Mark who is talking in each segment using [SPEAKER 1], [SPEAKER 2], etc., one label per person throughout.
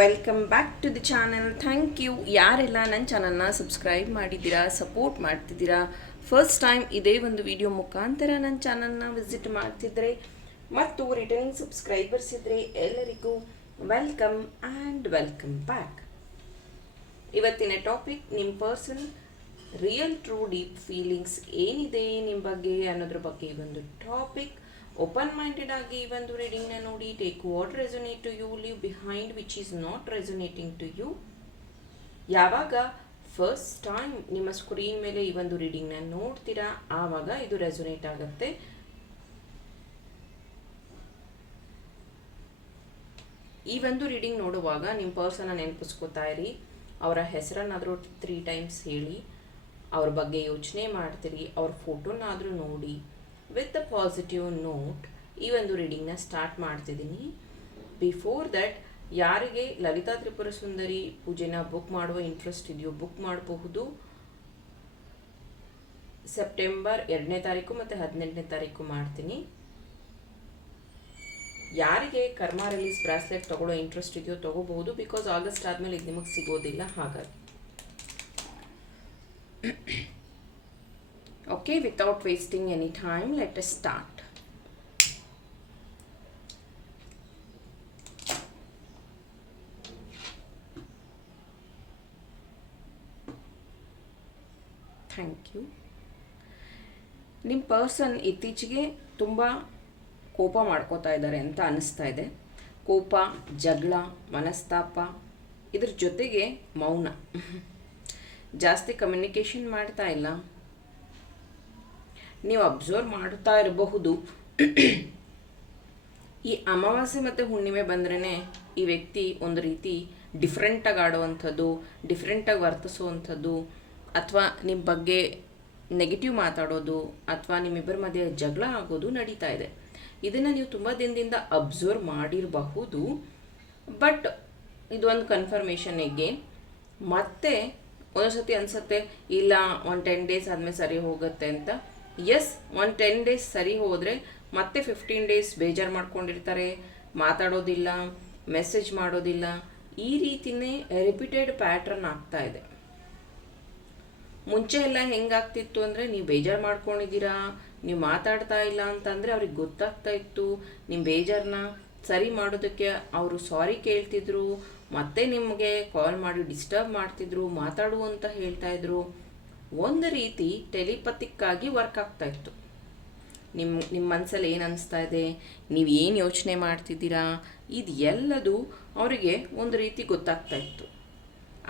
[SPEAKER 1] Welcome back to the channel thank you ಯಾರೆಲ್ಲ ನನ್ನ ಚಾನಲ್ನ ಸಬ್ಸ್ಕ್ರೈಬ್ ಮಾಡಿದ್ದೀರಾ ಸಪೋರ್ಟ್ ಮಾಡ್ತಿದ್ದೀರಾ ಫಸ್ಟ್ ಟೈಮ್ ಇದೇ ಒಂದು ವಿಡಿಯೋ ಮುಖಾಂತರ ನನ್ನ ಚಾನಲ್ನ ವಿಸಿಟ್ ಮಾಡ್ತಿದ್ರೆ ಮತ್ತು ರಿಟರ್ನಿಂಗ್ ಸಬ್ಸ್ಕ್ರೈಬರ್ಸ್ ಇದ್ದರೆ ಎಲ್ಲರಿಗೂ ವೆಲ್ಕಮ್ ಆ್ಯಂಡ್ ವೆಲ್ಕಮ್ ಬ್ಯಾಕ್ ಇವತ್ತಿನ ಟಾಪಿಕ್ ನಿಮ್ಮ person real true deep feelings ಏನಿದೆ ನಿಮ್ಮ ಬಗ್ಗೆ ಅನ್ನೋದ್ರ ಬಗ್ಗೆ ಒಂದು ಟಾಪಿಕ್ ಓಪನ್ ಮೈಂಡೆಡ್ ಆಗಿ ಈ ಒಂದು ರೀಡಿಂಗ್ನ ನೋಡಿ take what resonate to you leave behind which is not resonating to you ಯಾವಾಗ ಫಸ್ಟ್ ಟೈಮ್ ನಿಮ್ಮ ಸ್ಕ್ರೀನ್ ಮೇಲೆ ಈ ಒಂದು ರೀಡಿಂಗ್ನ ನೋಡ್ತೀರಾ, ಆವಾಗ ಇದು ರೆಸೊನೇಟ್ ಆಗುತ್ತೆ. ಈ ಒಂದು ರೀಡಿಂಗ್ ನೋಡುವಾಗ ನಿಮ್ಮ ಪರ್ಸನ್ನ ನೆನಪಿಸ್ಕೋತಾ ಇರಿ. ಅವರ ಹೆಸರನ್ನಾದರೂ ತ್ರೀ ಟೈಮ್ಸ್ ಹೇಳಿ. ಅವ್ರ ಬಗ್ಗೆ ಯೋಚನೆ ಮಾಡ್ತೀರಿ. ಅವ್ರ ಫೋಟೋನಾದರೂ ನೋಡಿ. ವಿತ್ ಅ ಪಾಸಿಟಿವ್ ನೋಟ್ ಈ ಒಂದು ರೀಡಿಂಗ್ನ ಸ್ಟಾರ್ಟ್ ಮಾಡ್ತಿದ್ದೀನಿ. ಬಿಫೋರ್ ದಟ್ ಯಾರಿಗೆ ಲಲಿತಾ ತ್ರಿಪುರ ಸುಂದರಿ ಪೂಜೆನ ಬುಕ್ ಮಾಡುವ ಇಂಟ್ರೆಸ್ಟ್ ಇದೆಯೋ ಬುಕ್ ಮಾಡಬಹುದು. ಸೆಪ್ಟೆಂಬರ್ ಎರಡನೇ ತಾರೀಕು ಮತ್ತು ಹದಿನೆಂಟನೇ ತಾರೀಕು ಮಾಡ್ತೀನಿ. ಯಾರಿಗೆ ಕರ್ಮ ರಿಲೀಸ್ ಬ್ರಾಸ್ಲೆಟ್ ತಗೊಳ್ಳೋ ಇಂಟ್ರೆಸ್ಟ್ ಇದೆಯೋ ತಗೋಬಹುದು ಬಿಕಾಸ್ ಆಗಸ್ಟ್ ಆದಮೇಲೆ ಇದು ನಿಮಗೆ ಸಿಗೋದಿಲ್ಲ, ಹಾಗಾಗಿ. Okay without wasting any time, let us start. Thank you ನಿಮ್ಮ ಪರ್ಸನ್ ಇತ್ತೀಚೆಗೆ ತುಂಬ ಕೋಪ ಮಾಡ್ಕೋತಾ ಇದ್ದಾರೆ ಅಂತ ಅನ್ನಿಸ್ತಾ ಇದೆ. ಕೋಪ, ಜಗಳ, ಮನಸ್ತಾಪ, ಇದ್ರ ಜೊತೆಗೆ ಮೌನ. ಜಾಸ್ತಿ ಕಮ್ಯುನಿಕೇಷನ್ ಮಾಡ್ತಾ ಇಲ್ಲ. ನೀವು ಅಬ್ಸರ್ವ್ ಮಾಡ್ತಾ ಇರಬಹುದು. ಈ ಅಮಾವಾಸ್ಯೆ ಮತ್ತು ಹುಣ್ಣಿಮೆ ಬಂದ್ರೇ ಈ ವ್ಯಕ್ತಿ ಒಂದು ರೀತಿ ಡಿಫ್ರೆಂಟಾಗಿ ಆಡುವಂಥದ್ದು ಡಿಫ್ರೆಂಟಾಗಿ ವರ್ತಿಸುವಂಥದ್ದು, ಅಥವಾ ನಿಮ್ಮ ಬಗ್ಗೆ ನೆಗೆಟಿವ್ ಮಾತಾಡೋದು, ಅಥವಾ ನಿಮ್ಮಿಬ್ಬರ ಮಧ್ಯೆ ಜಗಳ ಆಗೋದು ನಡೀತಾ ಇದೆ. ಇದನ್ನು ನೀವು ತುಂಬ ದಿನದಿಂದ ಅಬ್ಸರ್ವ್ ಮಾಡಿರಬಹುದು. ಬಟ್ ಇದೊಂದು ಕನ್ಫರ್ಮೇಷನ್ ಎಗೇನ್ ಮತ್ತೆ ಒಂದೊಂದ್ಸತಿ ಅನಿಸುತ್ತೆ, ಇಲ್ಲ ಒಂದು ಟೆನ್ ಡೇಸ್ ಆದಮೇಲೆ ಸರಿ ಹೋಗುತ್ತೆ ಅಂತ. ಎಸ್ ಒಂದು ಟೆನ್ ಡೇಸ್ ಸರಿ ಹೋದರೆ ಮತ್ತೆ ಫಿಫ್ಟೀನ್ ಡೇಸ್ ಬೇಜಾರು ಮಾಡ್ಕೊಂಡಿರ್ತಾರೆ, ಮಾತಾಡೋದಿಲ್ಲ ಮೆಸೇಜ್ ಮಾಡೋದಿಲ್ಲ, ಈ ರೀತಿನೇ ರಿಪೀಟೆಡ್ ಪ್ಯಾಟ್ರನ್ ಆಗ್ತಾ ಇದೆ. ಮುಂಚೆ ಎಲ್ಲ ಹೆಂಗಾಗ್ತಿತ್ತು ಅಂದರೆ ನೀವು ಬೇಜಾರು ಮಾಡ್ಕೊಂಡಿದ್ದೀರಾ, ನೀವು ಮಾತಾಡ್ತಾ ಇಲ್ಲ ಅಂತಂದರೆ ಅವ್ರಿಗೆ ಗೊತ್ತಾಗ್ತಾ ಇತ್ತು ನಿಮ್ಮ ಬೇಜಾರನ್ನ ಸರಿ ಮಾಡೋದಕ್ಕೆ ಅವರು ಸಾರಿ ಕೇಳ್ತಿದ್ರು, ಮತ್ತೆ ನಿಮಗೆ ಕಾಲ್ ಮಾಡಿ ಡಿಸ್ಟರ್ಬ್ ಮಾಡ್ತಿದ್ರು, ಮಾತಾಡು ಅಂತ ಹೇಳ್ತಾ ಇದ್ರು. ಒಂದು ರೀತಿ ಟೆಲಿಪತಿಕ್ಕಾಗಿ ವರ್ಕ್ ಆಗ್ತಾ ಇತ್ತು. ನಿಮ್ಮ ನಿಮ್ಮ ಮನಸ್ಸಲ್ಲಿ ಏನು ಅನಿಸ್ತಾ ಇದೆ? ನೀವು ಏನು ಯೋಚನೆ ಮಾಡ್ತಿದ್ದೀರಾ? ಇದು ಎಲ್ಲದು ಅವರಿಗೆ ಒಂದು ರೀತಿ ಗೊತ್ತಾಗ್ತಾ ಇತ್ತು.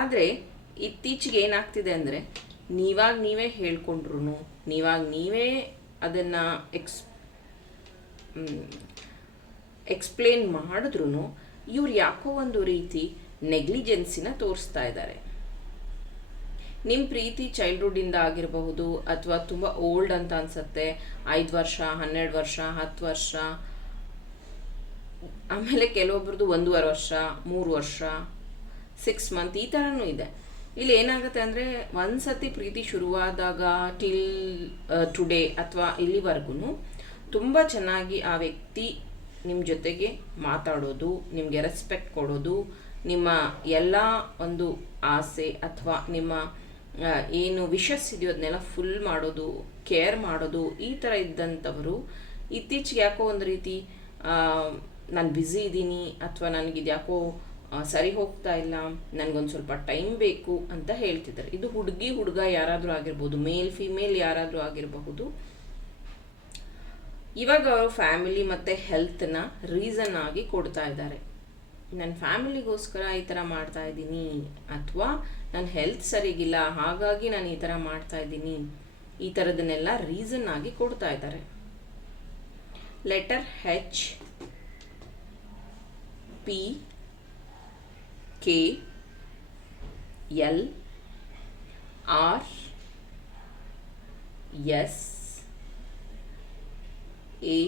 [SPEAKER 1] ಆದರೆ ಇತ್ತೀಚೆಗೆ ಏನಾಗ್ತಿದೆ ಅಂದರೆ, ನೀವಾಗ ನೀವೇ ಹೇಳ್ಕೊಂಡ್ರು ನೀವಾಗ ನೀವೇ ಅದನ್ನು ಎಕ್ಸ್ ಎಕ್ಸ್ಪ್ಲೇನ್ ಮಾಡಿದ್ರು ಇವ್ರು ಯಾಕೋ ಒಂದು ರೀತಿ ನೆಗ್ಲಿಜೆನ್ಸಿನ ತೋರಿಸ್ತಾ ಇದ್ದಾರೆ. ನಿಮ್ಮ ಪ್ರೀತಿ ಚೈಲ್ಡ್ಹುಡ್ಡಿಂದ ಆಗಿರಬಹುದು ಅಥವಾ ತುಂಬ ಓಲ್ಡ್ ಅಂತ ಅನ್ಸುತ್ತೆ. ಐದು ವರ್ಷ, ಹನ್ನೆರಡು ವರ್ಷ, ಹತ್ತು ವರ್ಷ, ಆಮೇಲೆ ಕೆಲವೊಬ್ರದ್ದು ಒಂದೂವರೆ ವರ್ಷ, ಮೂರು ವರ್ಷ ಸಿಕ್ಸ್ ಮಂತ್ ಈ ಥರನೂ ಇದೆ. ಇಲ್ಲಿ ಏನಾಗುತ್ತೆ ಅಂದರೆ ಒಂದು ಸತಿ ಪ್ರೀತಿ ಶುರುವಾದಾಗ ಟಿಲ್ ಟುಡೇ ಅಥವಾ ಇಲ್ಲಿವರೆಗೂ ತುಂಬ ಚೆನ್ನಾಗಿ ಆ ವ್ಯಕ್ತಿ ನಿಮ್ಮ ಜೊತೆಗೆ ಮಾತಾಡೋದು, ನಿಮಗೆ ರೆಸ್ಪೆಕ್ಟ್ ಕೊಡೋದು, ನಿಮ್ಮ ಎಲ್ಲ ಒಂದು ಆಸೆ ಅಥವಾ ನಿಮ್ಮ ಏನು ವಿಷಸ್ ಇದೆಯೋ ಅದನ್ನೆಲ್ಲ ಫುಲ್ ಮಾಡೋದು ಕೇರ್ ಮಾಡೋದು, ಈ ಥರ ಇದ್ದಂಥವರು ಇತ್ತೀಚೆಗೆ ಯಾಕೋ ಒಂದು ರೀತಿ ನಾನು ಬ್ಯುಸಿ ಇದ್ದೀನಿ ಅಥವಾ ನನಗಿದ್ಯಾಕೋ ಸರಿ ಹೋಗ್ತಾ ಇಲ್ಲ, ನನಗೊಂದು ಸ್ವಲ್ಪ ಟೈಮ್ ಬೇಕು ಅಂತ ಹೇಳ್ತಿದ್ದಾರೆ. ಇದು ಹುಡುಗಿ, ಹುಡುಗ ಯಾರಾದರೂ ಆಗಿರ್ಬೋದು ಮೇಲ್ ಫಿಮೇಲ್ ಯಾರಾದರೂ ಆಗಿರಬಹುದು. ಇವಾಗ ಅವರು ಫ್ಯಾಮಿಲಿ ಮತ್ತು ಹೆಲ್ತ್ನ ರೀಸನ್ ಆಗಿ ಕೊಡ್ತಾ ಇದ್ದಾರೆ. ನನ್ನ ಫ್ಯಾಮಿಲಿಗೋಸ್ಕರ ಈ ಥರ ಮಾಡ್ತಾ ಇದ್ದೀನಿ ಅಥವಾ ನನ್ನ ಹೆಲ್ತ್ ಸರಿಗಿಲ್ಲ, ಹಾಗಾಗಿ ನಾನು ಈ ಥರ ಮಾಡ್ತಾ ಇದ್ದೀನಿ. ಈ ಥರದನ್ನೆಲ್ಲ ರೀಸನ್ ಆಗಿ ಕೊಡ್ತಾ ಇದ್ದಾರೆ. Letter H P K L R S A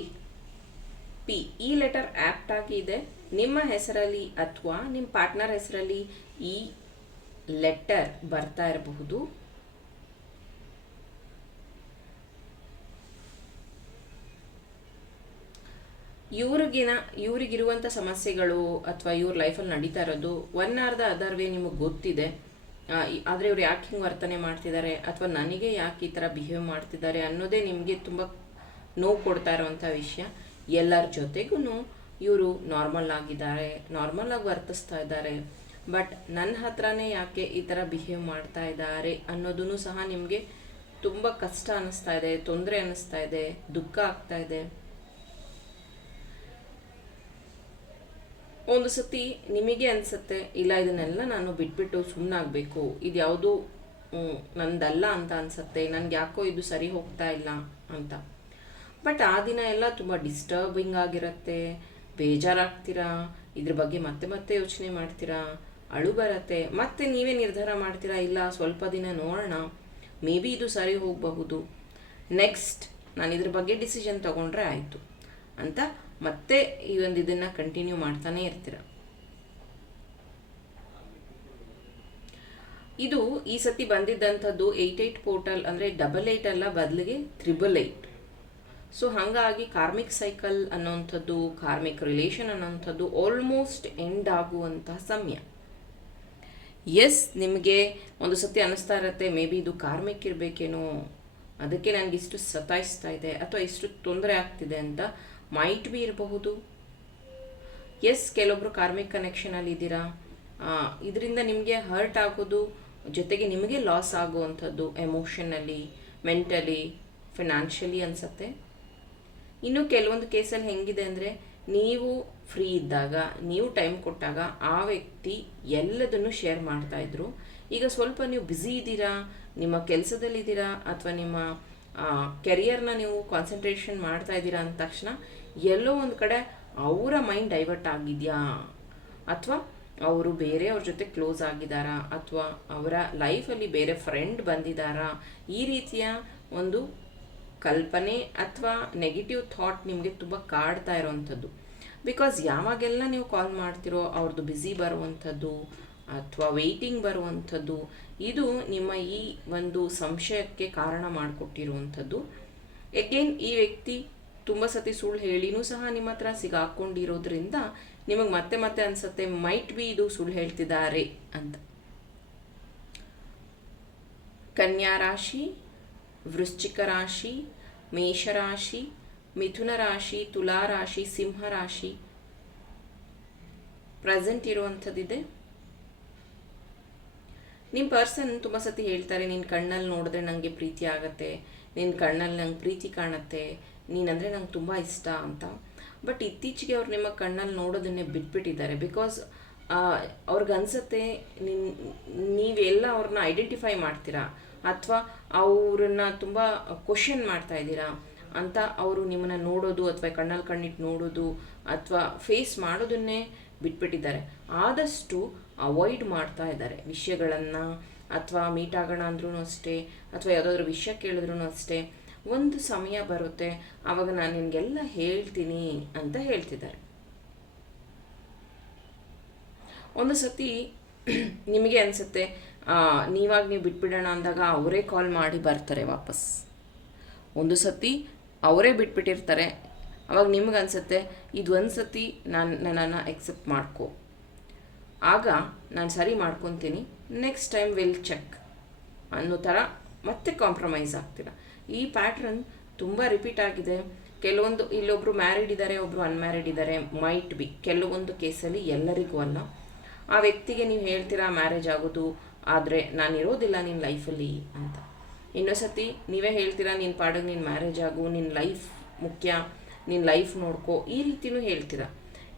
[SPEAKER 1] P ಈ ಲೆಟರ್ ಆ್ಯಪ್ಟ್ ಆಗಿದೆ ನಿಮ್ಮ ಹೆಸರಲ್ಲಿ ಅಥವಾ ನಿಮ್ಮ ಪಾರ್ಟ್ನರ್ ಹೆಸರಲ್ಲಿ ಈ ಲೆಟರ್ ಬರ್ತಾ ಇರಬಹುದು. ಇವ್ರಿಗಿನ ಇವ್ರಿಗಿರುವಂಥ ಸಮಸ್ಯೆಗಳು ಅಥವಾ ಇವ್ರ ಲೈಫಲ್ಲಿ ನಡೀತಾ ಇರೋದು one or the other way ನಿಮಗೆ ಗೊತ್ತಿದೆ. ಆದರೆ ಇವ್ರು ಯಾಕೆ ಹಿಂಗೆ ವರ್ತನೆ ಮಾಡ್ತಿದ್ದಾರೆ ಅಥವಾ ನನಗೆ ಯಾಕೆ ಈ ಥರ ಬಿಹೇವ್ ಮಾಡ್ತಿದ್ದಾರೆ ಅನ್ನೋದೇ ನಿಮಗೆ ತುಂಬ ನೋವು ಕೊಡ್ತಾ ಇರೋವಂಥ ವಿಷಯ. ಎಲ್ಲರ ಜೊತೆಗೂ ಇವರು ನಾರ್ಮಲ್ ಆಗಿದ್ದಾರೆ ನಾರ್ಮಲ್ ಆಗಿ ವರ್ತಿಸ್ತಾ ಇದ್ದಾರೆ. ಬಟ್ ನನ್ನ ಹತ್ರನೇ ಯಾಕೆ ಈ ಥರ ಬಿಹೇವ್ ಮಾಡ್ತಾ ಇದ್ದಾರೆ ಅನ್ನೋದನ್ನು ಸಹ ನಿಮಗೆ ತುಂಬ ಕಷ್ಟ ಅನ್ನಿಸ್ತಾ ಇದೆ, ತೊಂದರೆ ಅನ್ನಿಸ್ತಾ ಇದೆ, ದುಃಖ ಆಗ್ತಾ ಇದೆ. ಒಂದು ಸತಿ ನಿಮಗೆ ಅನಿಸುತ್ತೆ, ಇಲ್ಲ ಇದನ್ನೆಲ್ಲ ನಾನು ಬಿಟ್ಬಿಟ್ಟು ಸುಮ್ಮನಾಗಬೇಕು ಇದು ಯಾವುದು ನಂದಲ್ಲ ಅಂತ ಅನಿಸುತ್ತೆ, ನನಗೆ ಯಾಕೋ ಇದು ಸರಿ ಹೋಗ್ತಾ ಇಲ್ಲ ಅಂತ. ಬಟ್ ಆ ದಿನ ಎಲ್ಲ ತುಂಬ ಡಿಸ್ಟರ್ಬಿಂಗ್ ಆಗಿರುತ್ತೆ, ಬೇಜಾರಾಗ್ತೀರಾ, ಇದ್ರ ಬಗ್ಗೆ ಮತ್ತೆ ಮತ್ತೆ ಯೋಚನೆ ಮಾಡ್ತೀರಾ ಅಳು ಬರತ್ತೆ. ಮತ್ತೆ ನೀವೇ ನಿರ್ಧಾರ ಮಾಡ್ತೀರಾ? ಇಲ್ಲ, ಸ್ವಲ್ಪ ದಿನ ನೋಡೋಣ. ಮೇ ಬಿ ಇದು ಸರಿ ಹೋಗಬಹುದು. ನೆಕ್ಸ್ಟ್ ನಾನು ಇದ್ರ ಬಗ್ಗೆ ಡಿಸಿಷನ್ ತಗೊಂಡ್ರೆ ಆಯಿತು. ಅಂತ ಮತ್ತೆ ಈ ಒಂದು ಇದನ್ನು ಕಂಟಿನ್ಯೂ ಮಾಡ್ತಾನೆ ಇರ್ತೀರ. ಇದು ಈ ಸತಿ ಬಂದಿದ್ದಂಥದ್ದು ಏಯ್ಟ್ ಏಯ್ಟ್ ಪೋರ್ಟಲ್ ಅಂದರೆ ಡಬಲ್ ಏಯ್ಟ್ ಅಲ್ಲ, ಬದಲಿಗೆ ತ್ರಿಬಲ್ ಏಯ್ಟ್ ಸೊ ಹಾಗಾಗಿ ಕಾರ್ಮಿಕ್ ಸೈಕಲ್ ಅನ್ನೋವಂಥದ್ದು ಕಾರ್ಮಿಕ್ ರಿಲೇಷನ್ ಅನ್ನೋವಂಥದ್ದು ಆಲ್ಮೋಸ್ಟ್ ಎಂಡ್ ಆಗುವಂತಹ ಸಮಯ. ಎಸ್ ನಿಮಗೆ ಒಂದು ಸತಿ ಅನ್ನಿಸ್ತಾ ಇರುತ್ತೆ ಮೇ ಬಿ ಇದು ಕಾರ್ಮಿಕ್ ಇರಬೇಕೇನೋ ಅದಕ್ಕೆ ನನಗೆ ಇಷ್ಟು ಸತಾಯಿಸ್ತಾ ಇದೆ, ಅಥವಾ ಇಷ್ಟು ತೊಂದರೆ ಆಗ್ತಿದೆ ಅಂತ ಮೈಟ್ ಬಿ ಇರಬಹುದು. ಎಸ್ ಕೆಲವೊಬ್ಬರು ಕಾರ್ಮಿಕ್ ಕನೆಕ್ಷನಲ್ಲಿ ಇದ್ದೀರಾ? ಇದರಿಂದ ನಿಮಗೆ ಹರ್ಟ್ ಆಗೋದು, ಜೊತೆಗೆ ನಿಮಗೆ ಲಾಸ್ ಆಗುವಂಥದ್ದು ಎಮೋಷನಲ್ಲಿ ಮೆಂಟಲಿ ಫಿನಾನ್ಷಿಯಲಿ ಅನಿಸುತ್ತೆ. ಇನ್ನು ಕೆಲವೊಂದು ಕೇಸಲ್ಲಿ ಹೆಂಗಿದೆ ಅಂದರೆ ನೀವು ಫ್ರೀ ಇದ್ದಾಗ, ನೀವು ಟೈಮ್ ಕೊಟ್ಟಾಗ ಆ ವ್ಯಕ್ತಿ ಎಲ್ಲದನ್ನು ಶೇರ್ ಮಾಡ್ತಾ ಇದ್ರು. ಈಗ ಸ್ವಲ್ಪ ನೀವು ಬ್ಯುಸಿ ಇದ್ದೀರಾ, ನಿಮ್ಮ ಕೆಲಸದಲ್ಲಿದ್ದೀರಾ ಅಥವಾ ನಿಮ್ಮ ಕೆರಿಯರ್ನ ನೀವು ಕಾನ್ಸಂಟ್ರೇಷನ್ ಮಾಡ್ತಾ ಇದ್ದೀರಾ ಅಂದ ತಕ್ಷಣ ಎಲ್ಲೋ ಒಂದು ಕಡೆ ಅವರ ಮೈಂಡ್ ಡೈವರ್ಟ್ ಆಗಿದೆಯಾ? ಅಥವಾ ಅವರು ಬೇರೆಯವ್ರ ಜೊತೆ ಕ್ಲೋಸ್ ಆಗಿದ್ದಾರಾ? ಅಥವಾ ಅವರ ಲೈಫಲ್ಲಿ ಬೇರೆ ಫ್ರೆಂಡ್ ಬಂದಿದ್ದಾರಾ? ಈ ರೀತಿಯ ಒಂದು ಕಲ್ಪನೆ ಅಥವಾ ನೆಗೆಟಿವ್ ಥಾಟ್ ನಿಮಗೆ ತುಂಬ ಕಾಡ್ತಾ ಇರೋವಂಥದ್ದು. ಬಿಕಾಸ್ ಯಾವಾಗೆಲ್ಲ ನೀವು ಕಾಲ್ ಮಾಡ್ತಿರೋ ಅವ್ರದ್ದು ಬ್ಯುಸಿ ಬರುವಂಥದ್ದು ಅಥವಾ ವೆಯ್ಟಿಂಗ್ ಬರುವಂಥದ್ದು, ಇದು ನಿಮ್ಮ ಈ ಒಂದು ಸಂಶಯಕ್ಕೆ ಕಾರಣ ಮಾಡಿಕೊಟ್ಟಿರುವಂಥದ್ದು. ಎಗೇನ್ ಈ ವ್ಯಕ್ತಿ ತುಂಬ ಸತಿ ಸುಳ್ಳು ಹೇಳಿನೂ ಸಹ ನಿಮ್ಮ ಹತ್ರ ಸಿಗಾಕೊಂಡಿರೋದ್ರಿಂದ ನಿಮಗೆ ಮತ್ತೆ ಮತ್ತೆ ಅನಿಸುತ್ತೆ ಮೈಟ್ ಬಿ ಇದು ಸುಳ್ಳು ಹೇಳ್ತಿದ್ದಾರೆ ಅಂತ. ಕನ್ಯಾ ರಾಶಿ ವೃಶ್ಚಿಕ ರಾಶಿ ಮೇಷರಾಶಿ ಮಿಥುನ ರಾಶಿ ತುಲಾ ರಾಶಿ ಸಿಂಹ ರಾಶಿ ಪ್ರೆಸೆಂಟ್ ಇರುವಂಥದ್ದಿದೆ. ನಿಮ್ಮ ಪರ್ಸನ್ ತುಂಬ ಸತಿ ಹೇಳ್ತಾರೆ ನಿನ್ನ ಕಣ್ಣಲ್ಲಿ ನೋಡಿದ್ರೆ ನನಗೆ ಪ್ರೀತಿ ಆಗತ್ತೆ ನಿನ್ನ ಕಣ್ಣಲ್ಲಿ ನಂಗೆ ಪ್ರೀತಿ ಕಾಣುತ್ತೆ ನೀನಂದರೆ ನಂಗೆ ತುಂಬ ಇಷ್ಟ ಅಂತ. ಬಟ್ ಇತ್ತೀಚೆಗೆ ಅವ್ರು ನಿಮ್ಮ ಕಣ್ಣಲ್ಲಿ ನೋಡೋದನ್ನೇ ಬಿಟ್ಬಿಟ್ಟಿದ್ದಾರೆ. ಬಿಕಾಸ್ ಅವ್ರಿಗನ್ಸತ್ತೆ ನಿನ್ನ ನೀವೆಲ್ಲ ಅವ್ರನ್ನ ಐಡೆಂಟಿಫೈ ಮಾಡ್ತೀರಾ. ಅಥವಾ ಅವ್ರನ್ನ ತುಂಬ ಕ್ವಶನ್ ಮಾಡ್ತಾ ಇದ್ದೀರಾ ಅಂತ ಅವರು ನಿಮ್ಮನ್ನು ನೋಡೋದು ಅಥವಾ ಕಣ್ಣಲ್ಲಿ ಕಣ್ಣಿಟ್ಟು ನೋಡೋದು ಅಥವಾ ಫೇಸ್ ಮಾಡೋದನ್ನೇ ಬಿಟ್ಬಿಟ್ಟಿದ್ದಾರೆ. ಆದಷ್ಟು ಅವಾಯ್ಡ್ ಮಾಡ್ತಾ ಇದ್ದಾರೆ ವಿಷಯಗಳನ್ನು ಅಥವಾ ಮೀಟ್ ಆಗೋಣ ಅಂದ್ರೂ ಅಷ್ಟೇ ಅಥವಾ ಯಾವುದಾದ್ರೂ ವಿಷಯ ಕೇಳಿದ್ರೂ ಅಷ್ಟೇ. ಒಂದು ಸಮಯ ಬರುತ್ತೆ ಆವಾಗ ನಾನು ನಿನಗೆಲ್ಲ ಹೇಳ್ತೀನಿ ಅಂತ ಹೇಳ್ತಿದ್ದಾರೆ. ಒಂದು ಸತಿ ನಿಮಗೆ ಅನಿಸುತ್ತೆ ನೀವಾಗ ನೀವು ಬಿಟ್ಬಿಡೋಣ ಅಂದಾಗ ಅವರೇ ಕಾಲ್ ಮಾಡಿ ಬರ್ತಾರೆ ವಾಪಸ್. ಒಂದು ಸತಿ ಅವರೇ ಬಿಟ್ಬಿಟ್ಟಿರ್ತಾರೆ. ಅವಾಗ ನಿಮ್ಗೆ ಅನಿಸುತ್ತೆ, ಇದು ಒಂದು ಸತಿ ನಾನು, ನನ್ನನ್ನು ಎಕ್ಸೆಪ್ಟ್ ಮಾಡ್ಕೊ. ಆಗ ನಾನು ಸರಿ ಮಾಡ್ಕೊತೀನಿ ನೆಕ್ಸ್ಟ್ ಟೈಮ್ ವಿಲ್ ಚೆಕ್ ಅನ್ನೋ ಥರ ಮತ್ತೆ ಕಾಂಪ್ರಮೈಸ್ ಆಗ್ತೀರ. ಈ ಪ್ಯಾಟ್ರನ್ ತುಂಬ ರಿಪೀಟ್ ಆಗಿದೆ. ಕೆಲವೊಂದು ಇಲ್ಲೊಬ್ಬರು ಮ್ಯಾರಿಡ್ ಇದ್ದಾರೆ ಒಬ್ಬರು ಅನ್ಮ್ಯಾರಿಡ್ ಇದ್ದಾರೆ ಮೈಟ್ ಬಿ ಕೆಲವೊಂದು ಕೇಸಲ್ಲಿ ಎಲ್ಲರಿಗೂ ಅಲ್ಲ. ಆ ವ್ಯಕ್ತಿಗೆ ನೀವು ಹೇಳ್ತೀರಾ ಮ್ಯಾರೇಜ್ ಆಗೋದು ಆದರೆ ನಾನು ಇರೋದಿಲ್ಲ ನಿನ್ನ ಲೈಫಲ್ಲಿ ಅಂತ. ಇನ್ನೊಂದು ಸತಿ ನೀವೇ ಹೇಳ್ತೀರಾ ನಿನ್ನ ಪಾಡಿಗೆ ನಿನ್ನ ಮ್ಯಾರೇಜ್ ಆಗು ನಿನ್ನ ಲೈಫ್ ಮುಖ್ಯ ನಿನ್ನ ಲೈಫ್ ನೋಡ್ಕೋ, ಈ ರೀತಿಯೂ ಹೇಳ್ತೀರಾ?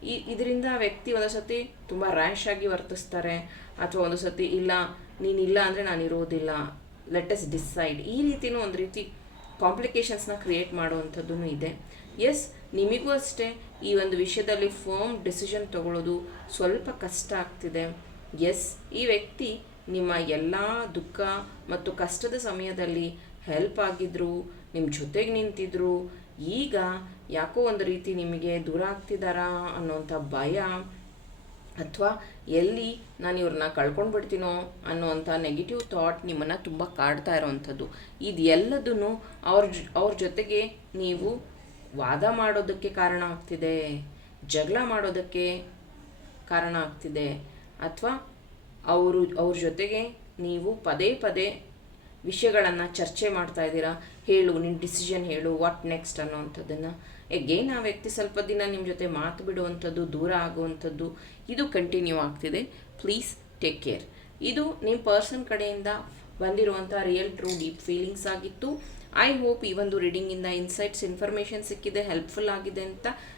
[SPEAKER 1] ಈ, ಇದರಿಂದ ಆ ವ್ಯಕ್ತಿ ಒಂದು ಸತಿ ತುಂಬ ರ್ಯಾಶ್ ಆಗಿ ವರ್ತಿಸ್ತಾರೆ, ಅಥವಾ ಒಂದು ಸತಿ ಇಲ್ಲ ನೀನಿಲ್ಲ ಅಂದರೆ ನಾನು ಇರೋದಿಲ್ಲ ಲೆಟ್ ಎಸ್ ಡಿಸೈಡ್ ಈ ರೀತಿನೂ ಒಂದು ರೀತಿ ಕಾಂಪ್ಲಿಕೇಶನ್ಸ್ನ ಕ್ರಿಯೇಟ್ ಮಾಡುವಂಥದ್ದು ಇದೆ. ಎಸ್ ನಿಮಗೂ ಅಷ್ಟೇ, ಈ ಒಂದು ವಿಷಯದಲ್ಲಿ ಫರ್ಮ್ ಡಿಸಿಷನ್ ತಗೊಳ್ಳೋದು ಸ್ವಲ್ಪ ಕಷ್ಟ ಆಗ್ತಿದೆ. ಎಸ್ ಈ ವ್ಯಕ್ತಿ ನಿಮ್ಮ ಎಲ್ಲ ದುಃಖ ಮತ್ತು ಕಷ್ಟದ ಸಮಯದಲ್ಲಿ ಹೆಲ್ಪ್ ಆಗಿದ್ದರು ನಿಮ್ಮ ಜೊತೆಗೆ ನಿಂತಿದ್ರು, ಈಗ ಯಾಕೋ ಒಂದು ರೀತಿ ನಿಮಗೆ ದೂರ ಆಗ್ತಿದ್ದಾರಾ ಅನ್ನೋಂಥ ಭಯ ಅಥವಾ ಎಲ್ಲಿ ನಾನು ಇವ್ರನ್ನ ಕಳ್ಕೊಂಡು ಬಿಡ್ತೀನೋ ಅನ್ನೋವಂಥ ನೆಗೆಟಿವ್ ಥಾಟ್ ನಿಮ್ಮನ್ನು ತುಂಬ ಕಾಡ್ತಾ ಇರೋವಂಥದ್ದು ಇದು ಎಲ್ಲದನ್ನು ಅವ್ರ ಅವ್ರ ಜೊತೆಗೆ ನೀವು ವಾದ ಮಾಡೋದಕ್ಕೆ ಕಾರಣ ಆಗ್ತಿದೆ, ಜಗಳ ಮಾಡೋದಕ್ಕೆ ಕಾರಣ ಆಗ್ತಿದೆ, ಅಥವಾ ಅವರು, ಅವ್ರ ಜೊತೆಗೆ ನೀವು ಪದೇ ಪದೇ ವಿಷಯಗಳನ್ನು ಚರ್ಚೆ ಮಾಡ್ತಾ ಇದ್ದೀರಾ? ಹೇಳು ನಿನ್ನ ಡಿಸಿಷನ್ ಹೇಳು ವಾಟ್ ನೆಕ್ಸ್ಟ್ ಅನ್ನೋವಂಥದ್ದನ್ನು. ಎಗೇನ್ ಆ ವ್ಯಕ್ತಿ ಸ್ವಲ್ಪ ದಿನ ನಿಮ್ಮ ಜೊತೆ ಮಾತು ಬಿಡುವಂಥದ್ದು, ದೂರ ಆಗುವಂಥದ್ದು, ಇದು ಕಂಟಿನ್ಯೂ ಆಗ್ತಿದೆ. ಪ್ಲೀಸ್ ಟೇಕ್ ಕೇರ್ ಇದು ನಿಮ್ಮ ಪರ್ಸನ್ ಕಡೆಯಿಂದ ಬಂದಿರುವಂಥ ರಿಯಲ್ ಟ್ರೂ ಡೀಪ್ ಫೀಲಿಂಗ್ಸ್ ಆಗಿತ್ತು. ಐ ಹೋಪ್ ಈ ಒಂದು ರೀಡಿಂಗಿಂದ ಇನ್ಸೈಟ್ಸ್ ಇನ್ಫಾರ್ಮೇಷನ್ ಸಿಕ್ಕಿದೆ ಹೆಲ್ಪ್ಫುಲ್ ಆಗಿದೆ ಅಂತ